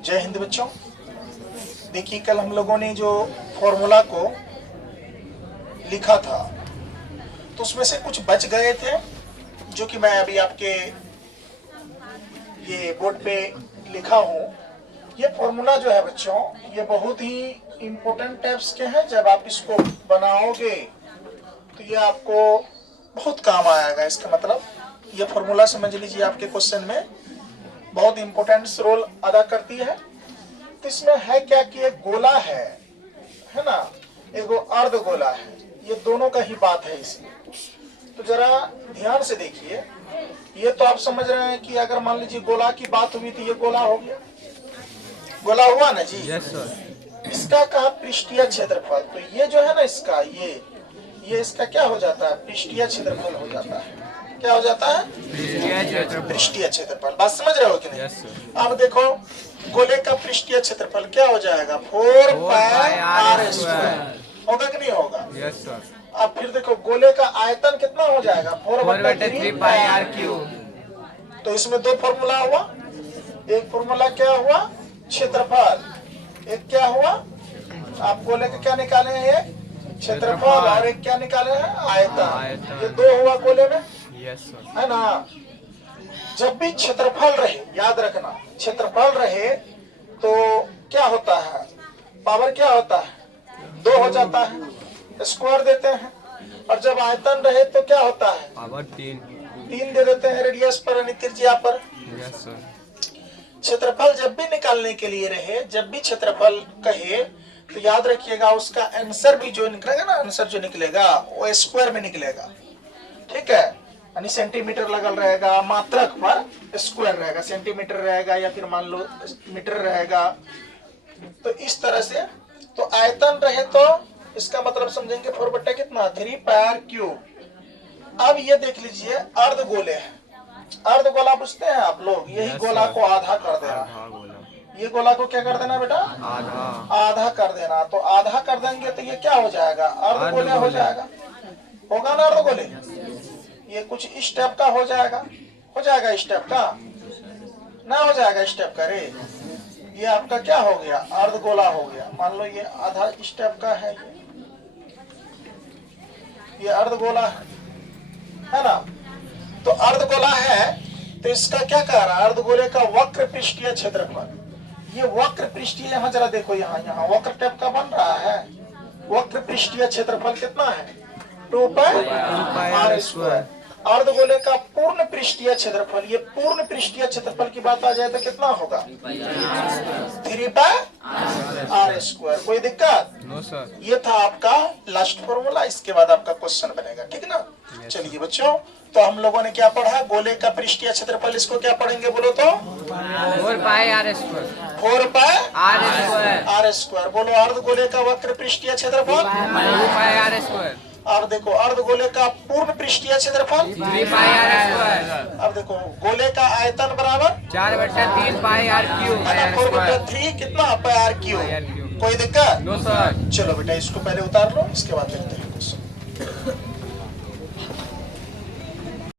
जय हिंद बच्चों। देखिए, कल हम लोगों ने जो फॉर्मूला को लिखा था तो उसमें से कुछ बच गए थे, जो कि मैं अभी आपके ये बोर्ड पे लिखा हूँ। ये फॉर्मूला जो है बच्चों, ये बहुत ही इम्पोर्टेंट टाइप्स के हैं। जब आप इसको बनाओगे तो ये आपको बहुत काम आएगा। इसका मतलब ये फॉर्मूला समझ लीजिए आपके क्वेश्चन में बहुत इम्पोर्टेंट रोल अदा करती है। तो इसमें है क्या कि एक गोला है ना, एक अर्ध गोला है। ये दोनों का ही बात है इसमें। तो जरा ध्यान से देखिए। ये तो आप समझ रहे हैं कि अगर मान लीजिए गोला की बात हुई तो ये गोला हो गया, गोला हुआ ना जी। Yes sir. इसका कहा पृष्ठीय क्षेत्रफल। तो ये जो है ना इसका ये इसका क्या हो जाता है, पृष्ठीय क्षेत्रफल हो जाता है। क्या हो जाता है, पृष्ठीय क्षेत्रफल। बात समझ रहे हो कि नहीं? Yes sir. अब देखो गोले का पृष्ठीय क्षेत्रफल क्या हो जाएगा, 4 पाई आर स्क्वायर। होगा कि नहीं होगा? Yes sir. अब फिर देखो गोले का आयतन कितना हो जाएगा, 4/3 पाई आर क्यूब। तो इसमें दो फॉर्मूला हुआ। एक फॉर्मूला क्या हुआ, क्षेत्रफल। एक क्या हुआ, आप गोले का क्या निकाले हैं, क्षेत्रफल। और एक क्या निकाले हैं, आयतन। ये दो हुआ गोले में, यस सर। है ना। जब भी क्षेत्रफल रहे, याद रखना, क्षेत्रफल रहे तो क्या होता है, पावर क्या होता है, 2 हो जाता है, स्क्वायर देते हैं। और जब आयतन रहे तो क्या होता है, पावर 3 दे देते हैं रेडियस पर यानी त्रिज्या पर। Yes sir. क्षेत्रफल जब भी निकालने के लिए रहे, जब भी क्षेत्रफल कहे तो याद रखिएगा उसका आंसर भी जो निकलेगा ना, आंसर जो निकलेगा वो स्क्वायर में निकलेगा। ठीक है, यानी सेंटीमीटर लगल रहेगा, मात्रक पर स्क्वायर रहेगा, सेंटीमीटर रहेगा या फिर मान लो मीटर रहेगा। तो इस तरह से तो आयतन रहे तो इसका मतलब समझेंगे 4/3 पाई आर क्यूब। अब ये देख लीजिए अर्ध गोले हैं। अर्ध गोला पूछते हैं आप लोग, यही गोला को आधा कर देना। ये गोला को क्या कर देना बेटा, आधा कर देना। तो आधा कर देंगे तो ये क्या हो जाएगा, अर्ध गोले हो जाएगा। होगा ना अर्ध गोले? ये कुछ इस टाइप का हो जाएगा इस टाइप का ना, हो जाएगा इस टाइप का। रे ये आपका क्या हो गया, अर्ध गोला हो गया। मान लो ये आधा इस टाइप का है, ये अर्ध गोला है ना। तो अर्धगोला है तो इसका क्या कह रहा है, अर्धगोले का वक्र पृष्ठीय क्षेत्रफल। ये वक्र पृष्ठीय, यहाँ जरा देखो, यहाँ वक्र टाइप का बन रहा है। वक्र पृष्ठीय क्षेत्रफल कितना है, 2 पाई आर स्क्वायर। अर्धगोले का पूर्ण पृष्ठीय क्षेत्रफल, ये पूर्ण पृष्ठीय क्षेत्रफल की बात आ जाए तो कितना होगा, 3 पाई आर स्क्वायर। कोई दिक्कत? No sir. ये था आपका लास्ट फॉर्मूला। इसके बाद आपका क्वेश्चन बनेगा, ठीक ना। चलिए बच्चों, तो हम लोगों ने क्या पढ़ा, गोले का पृष्ठीय क्षेत्रफल। इसको क्या पढ़ेंगे बोलो तो, 4 pi r square. 4 pi r square. बोलो अर्ध गोले का वक्र पृष्ठीय क्षेत्रफल 2 पाई आर स्क्वायर। और देखो अर्ध गोले का पूर्ण पृष्ठीय क्षेत्रफल 3 पाई आर स्क्वायर। अब देखो गोले का आयतन बराबर 4/3 पाई आर क्यूब। 4/3 कितना, पाई आर क्यूब। कोई दिक्कत? No sir. चलो बेटा इसको पहले उतार लो, इसके बाद देखते हैं क्वेश्चन।